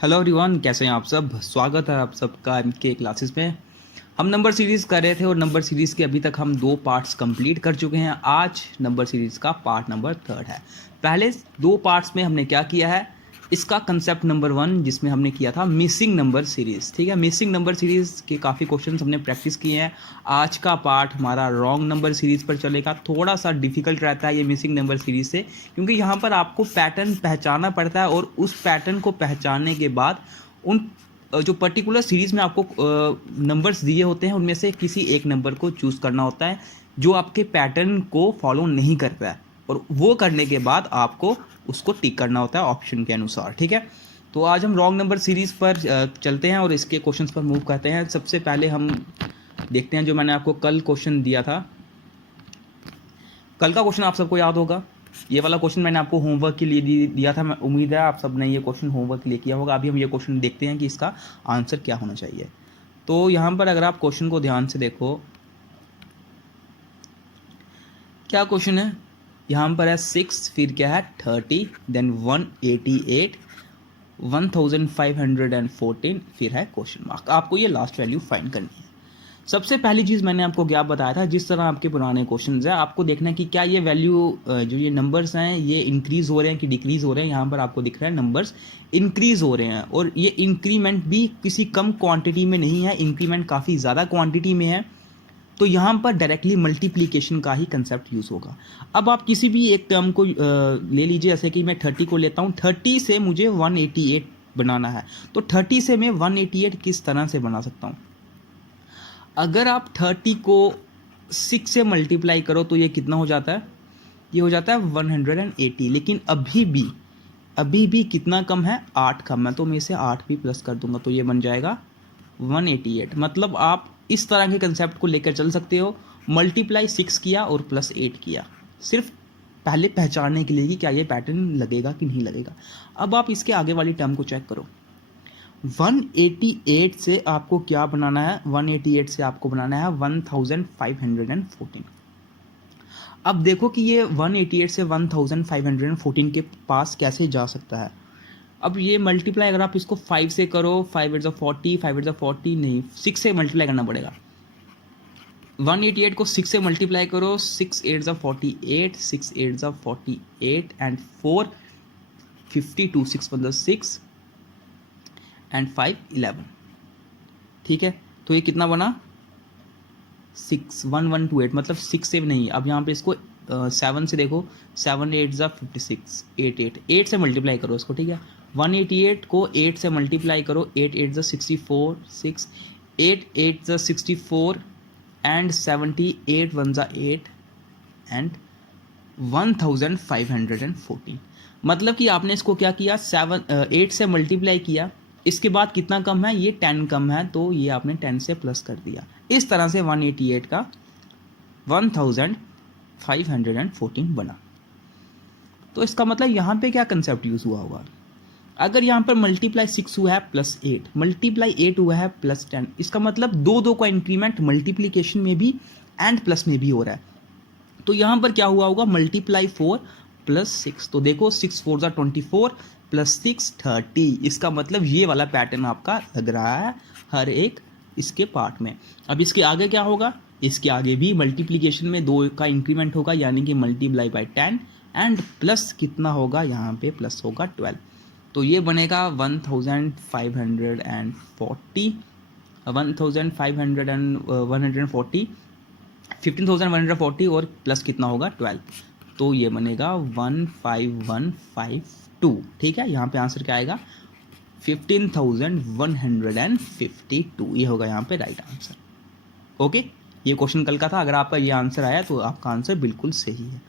Hello everyone, कैसे हैं आप सब। स्वागत है आप सबका एमके क्लासेस में। हम नंबर सीरीज़ कर रहे थे और नंबर सीरीज़ के अभी तक हम 2 पार्ट्स कंप्लीट कर चुके हैं। आज नंबर सीरीज़ का पार्ट नंबर 3 है। पहले 2 पार्ट्स में हमने क्या किया है, इसका कंसेप्ट नंबर 1 जिसमें हमने किया था मिसिंग नंबर सीरीज़। ठीक है, मिसिंग नंबर सीरीज़ के काफ़ी क्वेश्चन हमने प्रैक्टिस किए हैं। आज का पार्ट हमारा रॉन्ग नंबर सीरीज़ पर चलेगा। थोड़ा सा डिफिकल्ट रहता है ये मिसिंग नंबर सीरीज़ से, क्योंकि यहाँ पर आपको पैटर्न पहचानना पड़ता है और उस पैटर्न को पहचानने के बाद उन जो पर्टिकुलर सीरीज़ में आपको नंबर्स दिए होते हैं उनमें से किसी एक नंबर को चूज़ करना होता है जो आपके पैटर्न को फॉलो नहीं करता है, और वो करने के बाद आपको उसको टिक करना होता है ऑप्शन के अनुसार। ठीक है, तो आज हम रॉन्ग नंबर सीरीज़ पर चलते हैं और इसके क्वेश्चंस पर मूव करते हैं। सबसे पहले हम देखते हैं जो मैंने आपको कल क्वेश्चन दिया था। कल का क्वेश्चन आप सबको याद होगा। ये वाला क्वेश्चन मैंने आपको होमवर्क के लिए दिया था। मैं उम्मीद है आप सब ने ये क्वेश्चन होमवर्क के लिए किया होगा। अभी हम ये क्वेश्चन देखते हैं कि इसका आंसर क्या होना चाहिए। तो यहाँ पर अगर आप क्वेश्चन को ध्यान से देखो, क्या क्वेश्चन है। यहाँ पर है 6, फिर क्या है 30, देन 188, 1514, फिर है क्वेश्चन मार्क। आपको ये लास्ट वैल्यू फाइंड करनी है। सबसे पहली चीज़ मैंने आपको क्या बताया था, जिस तरह आपके पुराने क्वेश्चंस हैं आपको देखना है कि क्या ये वैल्यू जो ये नंबर्स हैं ये इंक्रीज़ हो रहे हैं कि डिक्रीज़ हो रहे हैं। यहाँ पर आपको दिख रहा है नंबर्स इंक्रीज़ हो रहे हैं, और ये इंक्रीमेंट भी किसी कम क्वांटिटी में नहीं है, इंक्रीमेंट काफ़ी ज़्यादा क्वांटिटी में है। तो यहाँ पर डायरेक्टली मल्टीप्लिकेशन का ही कंसेप्ट यूज़ होगा। अब आप किसी भी एक टर्म को ले लीजिए, जैसे कि मैं 30 को लेता हूँ। 30 से मुझे 188 बनाना है, तो 30 से मैं 188 किस तरह से बना सकता हूँ। अगर आप 30 को 6 से मल्टीप्लाई करो तो ये कितना हो जाता है, ये हो जाता है 180। लेकिन अभी भी कितना कम है, 8 कम है, तो मैं इसे 8 भी प्लस कर दूंगा तो ये बन जाएगा 188। मतलब आप इस तरह के कंसेप्ट को लेकर चल सकते हो। मल्टीप्लाई 6 किया और प्लस 8 किया, सिर्फ पहले पहचानने के लिए कि क्या ये पैटर्न लगेगा कि नहीं लगेगा। अब आप इसके आगे वाली टर्म को चेक करो। 188 से आपको क्या बनाना है, 188 से आपको बनाना है 1514। अब देखो कि ये 188 से 1514 के पास कैसे जा सकता है। अब ये मल्टीप्लाई अगर आप इसको 5 से करो, 5 8 40, 5 8 40 नहीं, 6 से मल्टीप्लाई करना पड़ेगा। 188 को 6 से मल्टीप्लाई करो, 6 8 48, 6 8 48 एंड 4 52, 6 मतलब 6 एंड 5 11। ठीक है, तो ये कितना बना 61128, मतलब 6 से नहीं। अब यहाँ पे इसको 7 से देखो, 7 8 56, 8 8 8 से मल्टीप्लाई करो इसको। ठीक है, 188 को 8 से मल्टीप्लाई करो, 8 8 64, 6 8 8 64 एंड 78 1 8 एंड 1514। मतलब कि आपने इसको क्या किया, 8 से मल्टीप्लाई किया, इसके बाद कितना कम है, ये 10 कम है, तो ये आपने 10 से प्लस कर दिया। इस तरह से 188 का 1514 बना। तो इसका मतलब यहाँ पे क्या कंसेप्ट यूज हुआ होगा। अगर यहाँ पर मल्टीप्लाई 6 हुआ है प्लस 8, मल्टीप्लाई 8 हुआ है प्लस 10, इसका मतलब दो का इंक्रीमेंट मल्टीप्लीकेशन में भी एंड प्लस में भी हो रहा है। तो यहाँ पर क्या हुआ होगा, मल्टीप्लाई 4 प्लस 6। तो देखो 6 4 24 प्लस 6 30। इसका मतलब ये वाला पैटर्न आपका लग रहा है हर एक इसके पार्ट में। अब इसके आगे क्या होगा, इसके आगे भी मल्टीप्लिकेशन में 2 का इंक्रीमेंट होगा, यानी कि मल्टीप्लाई बाय 10 एंड प्लस कितना होगा, यहाँ पे प्लस होगा 12। तो ये बनेगा 1540, 1540, 15140 और प्लस कितना होगा 12, तो ये बनेगा 15152। ठीक है, यहाँ पे आंसर क्या आएगा 15,152। ये होगा यहाँ पे राइट आंसर। ओके, ये क्वेश्चन कल का था। अगर आपका ये आंसर आया तो आपका आंसर बिल्कुल सही है।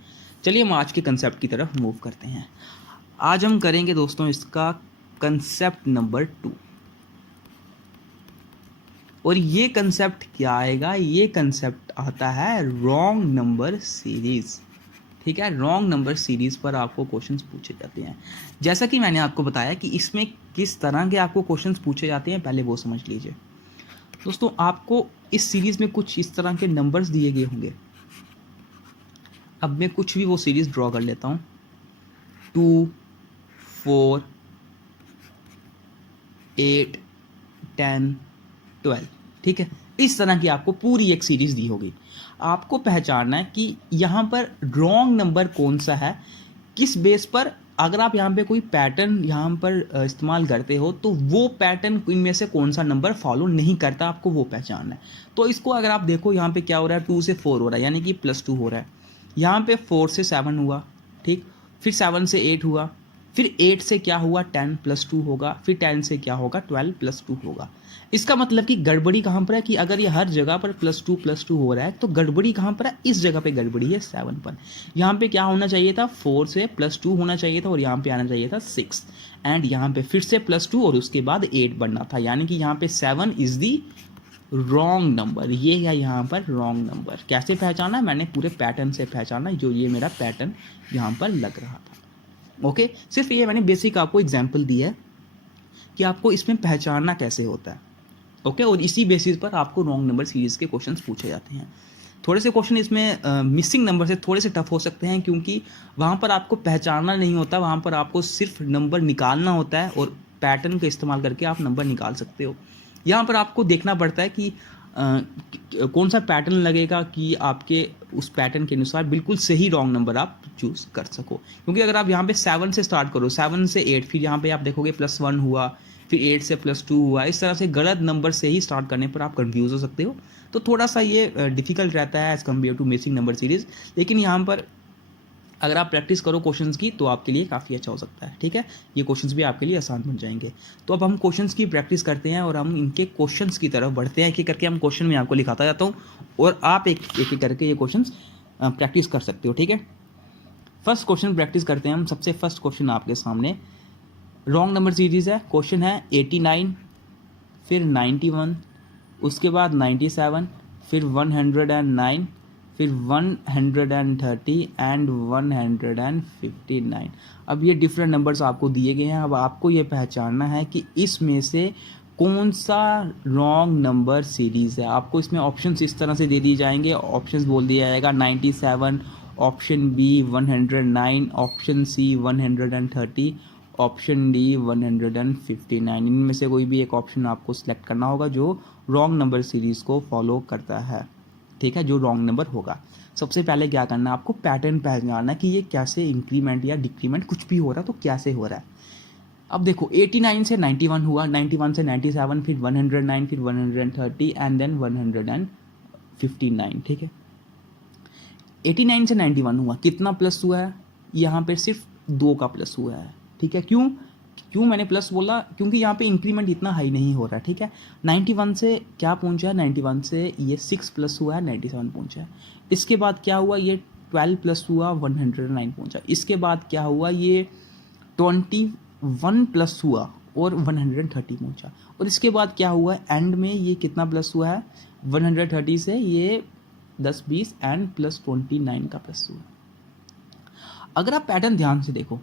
चलिए हम आज के कंसेप्ट की तरफ मूव करते हैं। आज हम करेंगे दोस्तों इसका कंसेप्ट नंबर 2। और ये कंसेप्ट क्या आएगा, ये कंसेप्ट आता है रॉन्ग नंबर सीरीज। ठीक है, रॉन्ग नंबर सीरीज पर आपको क्वेश्चंस पूछे जाते हैं। जैसा कि मैंने आपको बताया कि इसमें किस तरह के आपको क्वेश्चंस पूछे जाते हैं, पहले वो समझ लीजिए। दोस्तों आपको इस सीरीज में कुछ इस तरह के नंबर्स दिए गए होंगे। अब मैं कुछ भी वो सीरीज ड्रॉ कर लेता हूँ, 2 4 8, 10, 12, ठीक है। इस तरह की आपको पूरी एक सीरीज दी होगी। आपको पहचानना है कि यहाँ पर रॉन्ग नंबर कौन सा है, किस बेस पर। अगर आप यहाँ पे कोई पैटर्न यहाँ पर इस्तेमाल करते हो तो वो पैटर्न इनमें से कौन सा नंबर फॉलो नहीं करता, आपको वो पहचानना है। तो इसको अगर आप देखो यहाँ पे क्या हो रहा है, 2 से 4 हो रहा है, यानी कि +2 हो रहा है। यहाँ पे 4 से 7 हुआ, ठीक, फिर 7 से 8 हुआ, फिर 8 से क्या हुआ, 10 + 2 होगा, फिर 10 से क्या होगा, 12 + 2 होगा। इसका मतलब कि गड़बड़ी कहाँ पर है कि अगर ये हर जगह पर +2 हो रहा है तो गड़बड़ी कहाँ पर है, इस जगह पे गड़बड़ी है 7 पर। यहाँ पे क्या होना चाहिए था, 4 से +2 होना चाहिए था और यहाँ पे आना चाहिए था 6, एंड यहाँ पे फिर से +2 और उसके बाद 8 बनना था, यानी कि यहाँ पे 7 इज दी रॉन्ग नंबर। ये है यहाँ पर रॉन्ग नंबर। कैसे पहचाना, मैंने पूरे पैटर्न से पहचाना, जो ये मेरा पैटर्न यहाँ पर लग रहा था। ओके, सिर्फ ये मैंने बेसिक आपको एग्जाम्पल दिया है कि आपको इसमें पहचानना कैसे होता है। ओके, और इसी बेसिस पर आपको रॉन्ग नंबर सीरीज के क्वेश्चंस पूछे जाते हैं। थोड़े से क्वेश्चन इसमें मिसिंग नंबर से थोड़े से टफ हो सकते हैं, क्योंकि वहाँ पर आपको पहचानना नहीं होता, वहाँ पर आपको सिर्फ नंबर निकालना होता है और पैटर्न का इस्तेमाल करके आप नंबर निकाल सकते हो। यहाँ पर आपको देखना पड़ता है कि कौन सा पैटर्न लगेगा कि आपके उस पैटर्न के अनुसार बिल्कुल सही रॉन्ग नंबर आप चूज कर सको। क्योंकि अगर आप यहाँ पे 7 से स्टार्ट करो, 7 से 8, फिर यहाँ पे आप देखोगे +1 हुआ, फिर 8 से +2 हुआ, इस तरह से गलत नंबर से ही स्टार्ट करने पर आप कंफ्यूज हो सकते हो। तो थोड़ा सा ये डिफिकल्ट रहता है as compare to missing number series, लेकिन यहाँ पर अगर आप प्रैक्टिस करो क्वेश्चंस की तो आपके लिए काफ़ी अच्छा हो सकता है, ठीक है। ये क्वेश्चंस भी आपके लिए आसान बन जाएंगे। तो अब हम क्वेश्चंस की प्रैक्टिस करते हैं और हम इनके क्वेश्चंस की तरफ बढ़ते हैं। एक एक करके हम क्वेश्चन में आपको लिखाता जाता हूँ और आप एक एक करके ये क्वेश्चंस प्रैक्टिस कर सकते हो, ठीक है। फर्स्ट क्वेश्चन प्रैक्टिस करते हैं हम। सबसे फर्स्ट क्वेश्चन आपके सामने रॉन्ग नंबर सीरीज है। क्वेश्चन है 89, फिर 91, उसके बाद 97, फिर 109, फिर 130 एंड 159। अब ये डिफरेंट नंबर्स आपको दिए गए हैं। अब आपको ये पहचानना है कि इसमें से कौन सा रॉन्ग नंबर सीरीज है। आपको इसमें ऑप्शंस इस तरह से दे दिए जाएंगे। ऑप्शंस बोल दिया जाएगा 97, option B 109, option C 130, option D 159। इनमें से कोई भी एक ऑप्शन आपको सिलेक्ट करना होगा जो रॉन्ग नंबर सीरीज को फॉलो करता है, ठीक है, जो रॉन्ग नंबर होगा। सबसे पहले क्या करना है, आपको पैटर्न पहचानना कि ये कैसे इंक्रीमेंट या डिक्रीमेंट कुछ भी हो रहा है तो कैसे हो रहा है। अब देखो 89 से 91 हुआ, 91 से 97, फिर 109, फिर 130 एंड देन 159, ठीक है। 89 से 91 हुआ, कितना प्लस हुआ है, यहाँ पे सिर्फ 2 का प्लस हुआ है, ठीक है। क्यों मैंने प्लस बोला, क्योंकि यहाँ पे इंक्रीमेंट इतना हाई नहीं हो रहा है, ठीक है। 91 से क्या पहुँचा है, 91 से ये 6 प्लस हुआ है, 97 पहुँचा है। इसके बाद क्या हुआ, ये 12 प्लस हुआ, 109 पहुँचा। इसके बाद क्या हुआ, ये 21 प्लस हुआ और 130 पहुँचा। और इसके बाद क्या हुआ, एंड में ये कितना प्लस हुआ है, 130 से ये 10, 20 एंड प्लस 29 का प्लस हुआ। अगर आप पैटर्न ध्यान से देखो,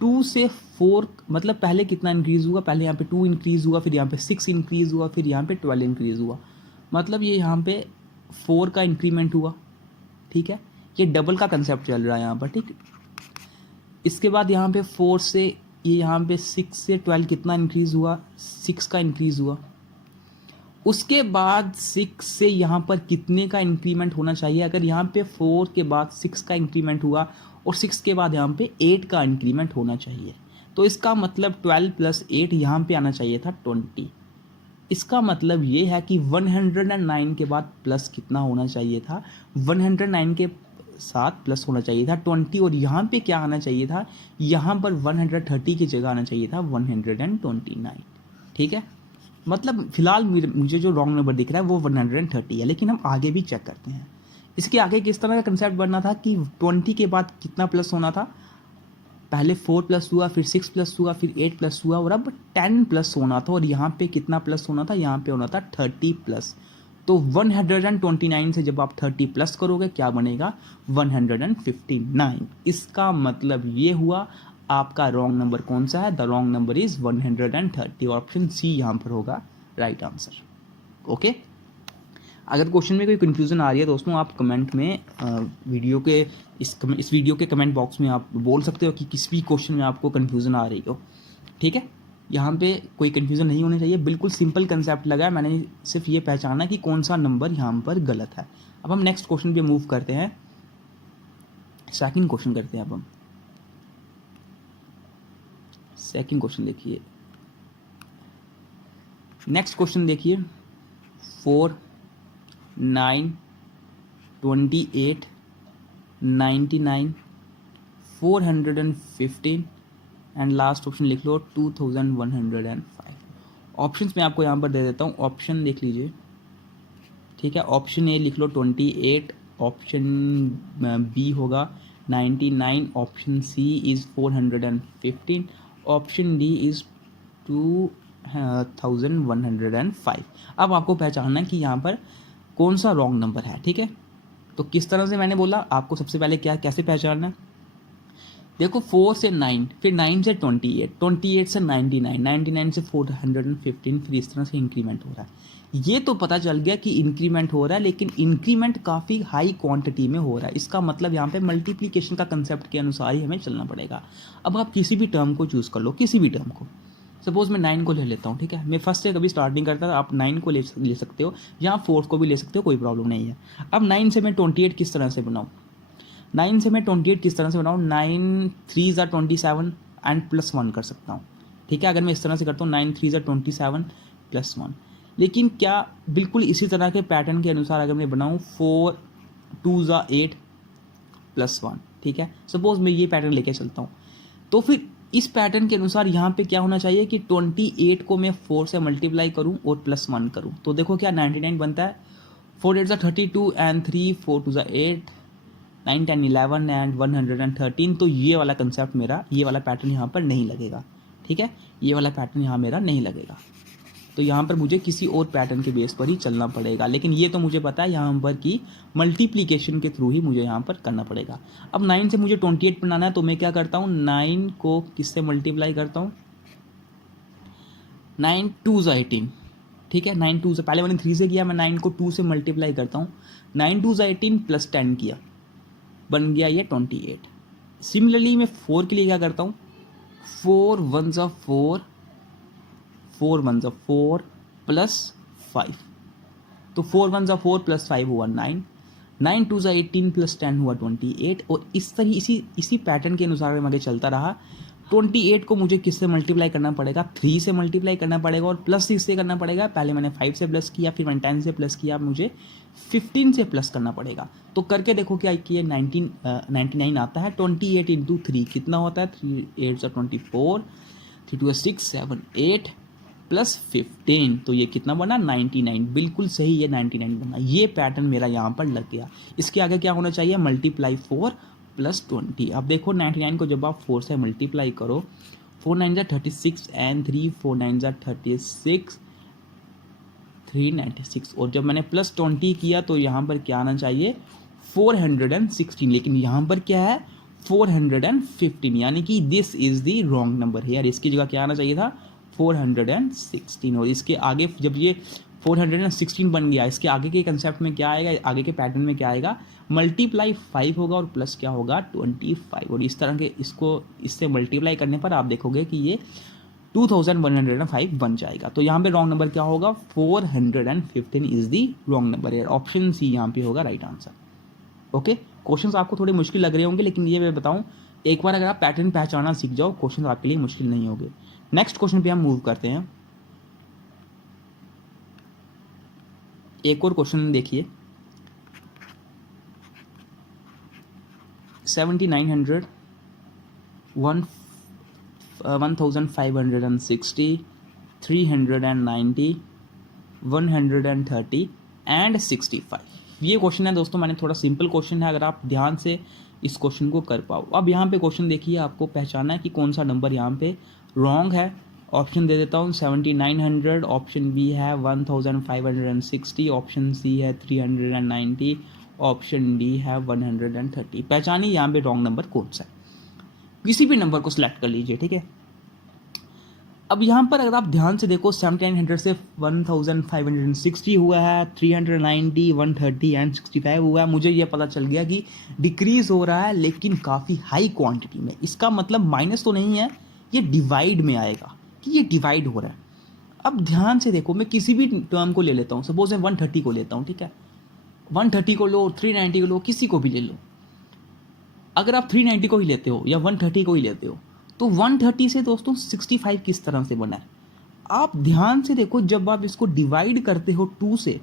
2 से 4 मतलब पहले कितना इंक्रीज हुआ, पहले यहाँ पे 2 इंक्रीज हुआ, फिर यहाँ पे 6 इंक्रीज हुआ, फिर यहाँ पे 12 इंक्रीज हुआ। मतलब ये यहाँ पे 4 का इंक्रीमेंट हुआ, ठीक है। ये डबल का कंसेप्ट चल रहा है यहाँ पर, ठीक। इसके बाद यहाँ पे 4 से ये यहाँ पे 6 से 12 कितना इंक्रीज हुआ, 6 का इंक्रीज हुआ। उसके बाद 6 से यहाँ पर कितने का इंक्रीमेंट होना चाहिए, अगर यहाँ पे 4 के बाद 6 का इंक्रीमेंट हुआ और 6 के बाद यहाँ पे 8 का इंक्रीमेंट होना चाहिए, तो इसका मतलब 12 प्लस 8 यहाँ पे आना चाहिए था 20। इसका मतलब ये है कि 109 के बाद प्लस कितना होना चाहिए था, 109 के साथ प्लस होना चाहिए था 20, और यहाँ पे क्या आना चाहिए था, यहाँ पर 130 की जगह आना चाहिए था 129, ठीक है। मतलब फिलहाल मुझे जो रॉन्ग नंबर दिख रहा है वो 130 है, लेकिन हम आगे भी चेक करते हैं। इसके आगे किस तरह का कंसेप्ट बनना था कि 20 के बाद कितना प्लस होना था, पहले 4 प्लस हुआ, फिर 6 प्लस हुआ, फिर 8 प्लस हुआ, और अब 10 प्लस होना था। और यहाँ पे कितना प्लस होना था, यहाँ पे होना था 30 प्लस। तो 129 से जब आप 30 प्लस करोगे क्या बनेगा, 159। इसका मतलब ये हुआ आपका रॉन्ग नंबर कौन सा है, the wrong number is 130। Option C यहाँ पर होगा राइट आंसर। ओके, अगर क्वेश्चन में कोई कन्फ्यूज़न आ रही है दोस्तों, आप कमेंट में वीडियो के इस वीडियो के कमेंट बॉक्स में आप बोल सकते हो कि किस भी क्वेश्चन में आपको कन्फ्यूज़न आ रही हो, ठीक है। यहाँ पे कोई कन्फ्यूज़न नहीं होनी चाहिए, बिल्कुल सिंपल कंसेप्ट लगा है, मैंने सिर्फ ये पहचाना कि कौन सा नंबर यहाँ पर गलत है। अब हम नेक्स्ट क्वेश्चन पे मूव करते हैं, सेकंड क्वेश्चन करते हैं। अब हम सेकंड क्वेश्चन देखिए, नेक्स्ट क्वेश्चन देखिए, 4, 9, 28, 99, 415 एंड लास्ट ऑप्शन लिख लो 2105। ऑप्शंस मैं आपको यहाँ पर दे देता हूँ, ऑप्शन देख लीजिए, ठीक है। ऑप्शन ए लिख लो 28, ऑप्शन बी होगा 99, option C is 415, option D is 2105। अब आपको पहचानना है कि यहाँ पर कौन सा रॉन्ग नंबर है, ठीक है। तो किस तरह से मैंने बोला आपको, सबसे पहले क्या कैसे पहचानना है, देखो 4 से 9, फिर 9 से 28, 28 से 99, 99 से 415, फिर इस तरह से इंक्रीमेंट हो रहा है। ये तो पता चल गया कि इंक्रीमेंट हो रहा है, लेकिन इंक्रीमेंट काफ़ी हाई क्वांटिटी में हो रहा है। इसका मतलब यहाँ पे मल्टीप्लिकेशन का कंसेप्ट के अनुसार ही हमें चलना पड़ेगा। अब आप किसी भी टर्म को चूज़ कर लो, किसी भी टर्म को, सपोज मैं 9 को ले लेता हूँ, ठीक है। मैं फर्स्ट से कभी स्टार्टिंग करता था, आप 9 को ले सकते हो, या 4 को भी ले सकते हो, कोई प्रॉब्लम नहीं है। अब 9 से मैं 28 किस तरह से बनाऊँ, 9 से मैं 28 किस तरह से बनाऊँ, 9 3 ज़ा 27 एंड +1 कर सकता हूँ, ठीक है। अगर मैं इस तरह से करता हूँ 9 3 ज़ा 27 +1, लेकिन क्या बिल्कुल इसी तरह के पैटर्न के अनुसार अगर मैं बनाऊँ 4 2 ज़ा 8 +1, ठीक है। सपोज मैं ये पैटर्न लेके चलता हूँ, तो फिर इस पैटर्न के अनुसार यहाँ पे क्या होना चाहिए कि 28 को मैं 4 से मल्टीप्लाई करूँ और +1 करूँ, तो देखो क्या 99 बनता है। 4 8 ज़ा 32 एंड 3 4 2 ज़ा 8, 9 10 11 एंड 113। तो ये वाला कंसेप्ट मेरा, ये वाला पैटर्न यहाँ पर नहीं लगेगा, ठीक है। ये वाला पैटर्न यहाँ मेरा नहीं लगेगा, तो यहाँ पर मुझे किसी और पैटर्न के बेस पर ही चलना पड़ेगा। लेकिन ये तो मुझे पता है यहाँ पर कि मल्टीप्लिकेशन के थ्रू ही मुझे यहाँ पर करना पड़ेगा। अब 9 से मुझे 28 बनाना है, तो मैं क्या करता हूँ, 9 को किससे मल्टीप्लाई करता हूँ, 9 2 ज़ा 18, ठीक है। 9 2 से पहले मैंने 3 से किया, मैं 9 को 2 से मल्टीप्लाई करता हूँ, 9 2 ज़ा 18 +10 किया, बन गया ये 28। सिमिलरली मैं 4 के लिए क्या करता हूँ, 4 1 ज़ा 4, 4 1 ज़ा 4 +5, तो 4 1 ज़ा 4 +5 हुआ 9, 9 2 ज़ा 18 +10 हुआ 28। और इस तरह इसी पैटर्न के अनुसार मैं आगे चलता रहा। 28 को मुझे किससे मल्टीप्लाई करना पड़ेगा, 3 से मल्टीप्लाई करना पड़ेगा और +6 से करना पड़ेगा। पहले मैंने 5 से प्लस किया, फिर मैंने 10 से प्लस किया, मुझे 15 से प्लस करना पड़ेगा। तो करके देखो क्या कि ये 99 आता है। 28 × 3 कितना होता है, 3 8 ज़ा 24, 3 2 6 7 8 +15, तो ये कितना बना 99। बिल्कुल सही, ये 99 बना। ये पैटर्न मेरा यहाँ पर लग गया। इसके आगे क्या होना चाहिए, मल्टीप्लाई 4 +20। अब देखो 99 को जब आप 4 से मल्टीप्लाई करो, 4 9 ज़ा 36 एंड 3 4 9 ज़ा 36, 396। और जब मैंने +20 किया तो यहाँ पर क्या आना चाहिए, 416। लेकिन यहाँ पर क्या है, 415, यानी कि this is the wrong number है यार। इसकी जगह क्या आना चाहिए था, 416। और इसके आगे जब ये 416 बन गया, इसके आगे के कंसेप्ट में क्या आएगा, आगे के पैटर्न में क्या आएगा, मल्टीप्लाई 5 होगा और प्लस क्या होगा 25। और इस तरह के इसको इससे मल्टीप्लाई करने पर आप देखोगे कि ये 2105 बन जाएगा। तो यहाँ पे रॉन्ग नंबर क्या होगा, 415 इज दी रॉन्ग नंबर है। ऑप्शन सी यहाँ पे होगा राइट आंसर। ओके, क्वेश्चंस आपको थोड़े मुश्किल लग रहे होंगे, लेकिन ये मैं बताऊं, एक बार अगर आप पैटर्न पहचानना सीख जाओ, क्वेश्चन आपके लिए मुश्किल नहीं होंगे। नेक्स्ट क्वेश्चन पे हम मूव करते हैं। एक और क्वेश्चन देखिए, 7900, 1560, 390, 130 एंड 65। ये क्वेश्चन है दोस्तों, मैंने थोड़ा सिंपल क्वेश्चन है, अगर आप ध्यान से इस क्वेश्चन को कर पाओ। अब यहाँ पे क्वेश्चन देखिए, आपको पहचाना है कि कौन सा नंबर यहाँ पे रॉन्ग है। ऑप्शन दे देता हूँ, 7900, ऑप्शन बी है 1560, ऑप्शन सी है 390, ऑप्शन डी है 130। पहचानिए यहाँ पे रॉन्ग नंबर कौन सा है, किसी भी नंबर को सिलेक्ट कर लीजिए, ठीक है। अब यहाँ पर अगर आप ध्यान से देखो, 7900 से 1560 हुआ है, 390, 130 एंड 65 हुआ है। मुझे ये पता चल गया कि डिक्रीज हो रहा है, लेकिन काफ़ी हाई क्वांटिटी में। इसका मतलब माइनस तो नहीं है, ये डिवाइड में आएगा। कि ये डिवाइड हो रहा है। अब ध्यान से देखो, मैं किसी भी टर्म को ले लेता हूँ, सपोज मैं 130 को लेता हूँ, ठीक है, 130 को लो, 390 को लो, किसी को भी ले लो। अगर आप 390 को ही लेते हो या 130 को ही लेते हो, तो 130 से दोस्तों 65 किस तरह से बना है। आप ध्यान से देखो, जब आप इसको डिवाइड करते हो 2 से,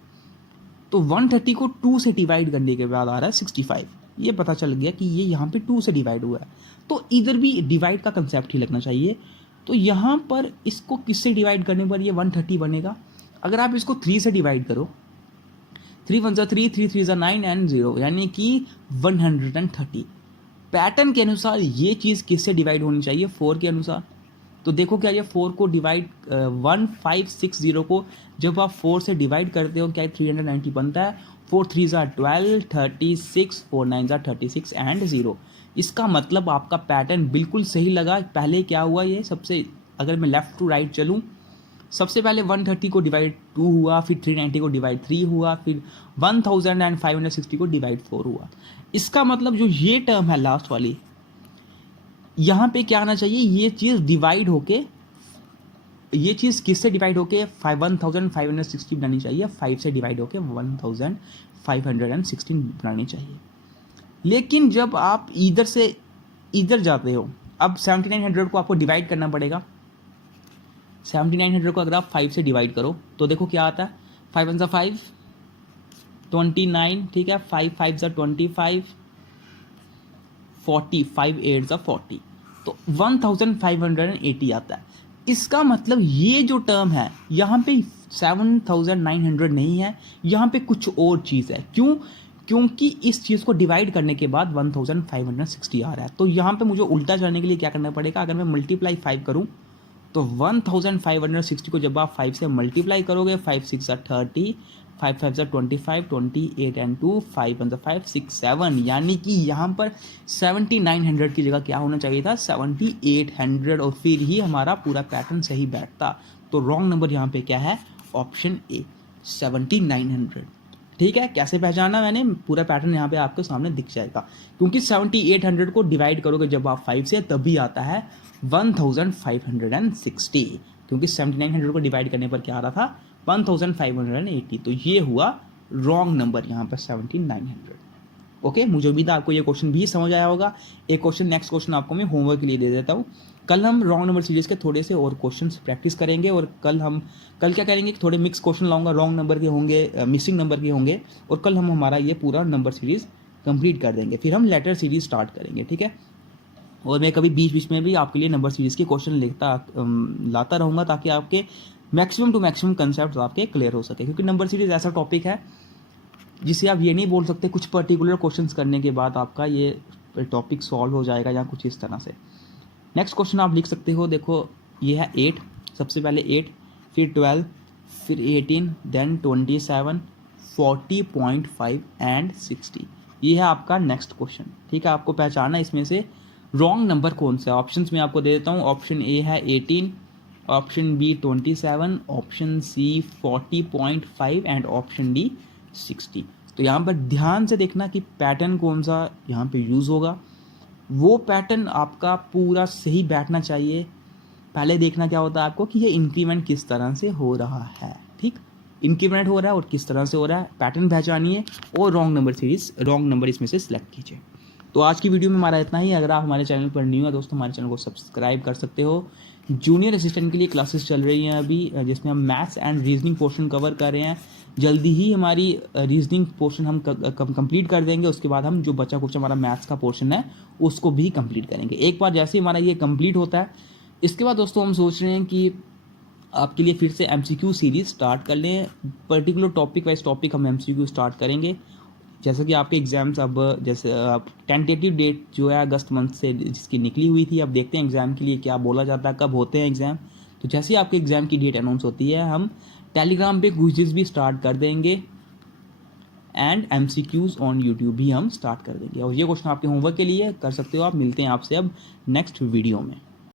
तो 130 को 2 से डिवाइड करने के बाद आ रहा है 65। ये पता चल गया कि ये यहाँ पे 2 से डिवाइड हुआ है, तो इधर भी डिवाइड का कंसेप्ट ही लगना चाहिए। तो यहाँ पर इसको किससे डिवाइड करने पर ये 130 बनेगा। अगर आप इसको 3 से डिवाइड करो, 3 1 3, 3 3 9 एंड 0, यानी कि 130। पैटर्न के अनुसार ये चीज़ किससे डिवाइड होनी चाहिए, 4 के अनुसार। तो देखो क्या ये 4 को डिवाइड 1560 को जब आप 4 से डिवाइड करते हो, क्या 390 बनता है। 4 3 12, 36, 4 9 36 एंड 0। इसका मतलब आपका पैटर्न बिल्कुल सही लगा। पहले क्या हुआ, ये सबसे, अगर मैं लेफ्ट टू राइट चलूँ, सबसे पहले 130 को डिवाइड 2 हुआ, फिर 390 को डिवाइड 3 हुआ, फिर 1560 को डिवाइड 4 हुआ। इसका मतलब जो ये टर्म है लास्ट वाली, यहाँ पे क्या आना चाहिए, ये चीज़ डिवाइड होके, ये चीज़ किससे डिवाइड होके 1560 बनानी चाहिए, 5 से डिवाइड होके 1516 बनानी चाहिए। लेकिन जब आप इधर से इधर जाते हो, अब 7900 को आपको डिवाइड करना पड़ेगा। 7900 को अगर आप 5 से डिवाइड करो तो देखो क्या आता है, 5 1 5, 29, ठीक है, 5 5 25, 40, 5 8 40, तो 1580 आता है। इसका मतलब ये जो टर्म है यहाँ पे 7900 नहीं है, यहाँ पे कुछ और चीज़ है। क्यों? क्योंकि इस चीज़ को डिवाइड करने के बाद 1560 आ रहा है। तो यहाँ पे मुझे उल्टा करने के लिए क्या करना पड़ेगा, अगर मैं मल्टीप्लाई 5 करूँ तो 1560 को जब आप 5 से मल्टीप्लाई करोगे, 5 6 30, 5 5 25, 28 एंड 2, 5 1 5 6 7, यानी कि यहाँ पर 7900 की जगह क्या होना चाहिए था, 7800, और फिर ही हमारा पूरा पैटर्न सही बैठता। तो रॉन्ग नंबर यहाँ पे क्या है, ऑप्शन ए 7900। ठीक है, कैसे पहचाना मैंने, पूरा पैटर्न यहाँ पे आपके सामने दिख जाएगा, क्योंकि 7800 को डिवाइड करोगे जब आप 5 से, तभी आता है 1560, क्योंकि 7900 को डिवाइड करने पर क्या आ रहा था, 1580। तो ये हुआ रॉन्ग नंबर यहाँ पर 7900। ओके, मुझे उम्मीद है आपको ये क्वेश्चन भी समझ आया होगा। एक क्वेश्चन, नेक्स्ट क्वेश्चन आपको मैं होमवर्क के लिए दे देता हूँ। कल हम रॉन्ग नंबर सीरीज़ के थोड़े से और क्वेश्चंस प्रैक्टिस करेंगे, और कल क्या करेंगे, थोड़े मिक्स क्वेश्चन लाऊंगा, रॉन्ग नंबर के होंगे, मिसिंग नंबर के होंगे, और कल हम हमारा ये पूरा नंबर सीरीज़ कंप्लीट कर देंगे। फिर हम लेटर सीरीज़ स्टार्ट करेंगे, ठीक है। और मैं कभी बीच बीच में भी आपके लिए नंबर सीरीज़ के क्वेश्चन लाता रहूँगा, ताकि आपके मैक्सिमम टू मैक्सिमम कंसेप्ट आपके क्लियर हो सके, क्योंकि नंबर सीरीज़ ऐसा टॉपिक है जिसे आप ये नहीं बोल सकते कुछ पर्टिकुलर क्वेश्चंस करने के बाद आपका ये टॉपिक सॉल्व हो जाएगा या कुछ इस तरह से। नेक्स्ट क्वेश्चन आप लिख सकते हो, देखो ये है 8, सबसे पहले 8, फिर 12, फिर 18, देन 27, 40.5 एंड 60। ये है आपका नेक्स्ट क्वेश्चन, ठीक है। आपको पहचाना इसमें से रॉन्ग नंबर कौन सा है। ऑप्शंस में आपको दे देता हूँ, ऑप्शन ए है 18, option B 27, option C 40.5 and option D 60। तो यहाँ पर ध्यान से देखना कि पैटर्न कौन सा यहाँ पे यूज़ होगा, वो पैटर्न आपका पूरा सही बैठना चाहिए। पहले देखना क्या होता है आपको कि ये इंक्रीमेंट किस तरह से हो रहा है, ठीक, इंक्रीमेंट हो रहा है और किस तरह से हो रहा है, पैटर्न पहचानिए और रॉन्ग नंबर इसमें से सिलेक्ट कीजिए। तो आज की वीडियो में हमारा इतना ही। अगर आप हमारे चैनल पर न्यू है दोस्तों, हमारे चैनल को सब्सक्राइब कर सकते हो। जूनियर असिस्टेंट के लिए क्लासेस चल रही हैं अभी, जिसमें हम maths and reasoning portion cover कर रहे हैं। जल्दी ही हमारी रीजनिंग पोर्शन हम कंप्लीट कर देंगे, उसके बाद हम जो बचा कुछ हमारा मैथ्स का पोर्शन है उसको भी कंप्लीट करेंगे। एक बार जैसे ही हमारा ये कंप्लीट होता है, इसके बाद दोस्तों हम सोच रहे हैं कि आपके लिए फिर से MCQ सीरीज़ स्टार्ट कर लें। पर्टिकुलर टॉपिक वाइज टॉपिक हम MCQ स्टार्ट करेंगे। जैसे कि आपके एग्ज़ाम्स अब जैसे टेंटेटिव डेट जो है अगस्त मंथ से जिसकी निकली हुई थी, अब देखते हैं एग्ज़ाम के लिए क्या बोला जाता है, कब होते हैं एग्ज़ाम। तो जैसे ही आपके एग्ज़ाम की डेट अनाउंस होती है, हम टेलीग्राम पे क्विज़ेस भी स्टार्ट कर देंगे एंड MCQs ऑन यूट्यूब भी हम स्टार्ट कर देंगे। और ये क्वेश्चन आपके होमवर्क के लिए कर सकते हो आप। मिलते हैं आपसे अब नेक्स्ट वीडियो में।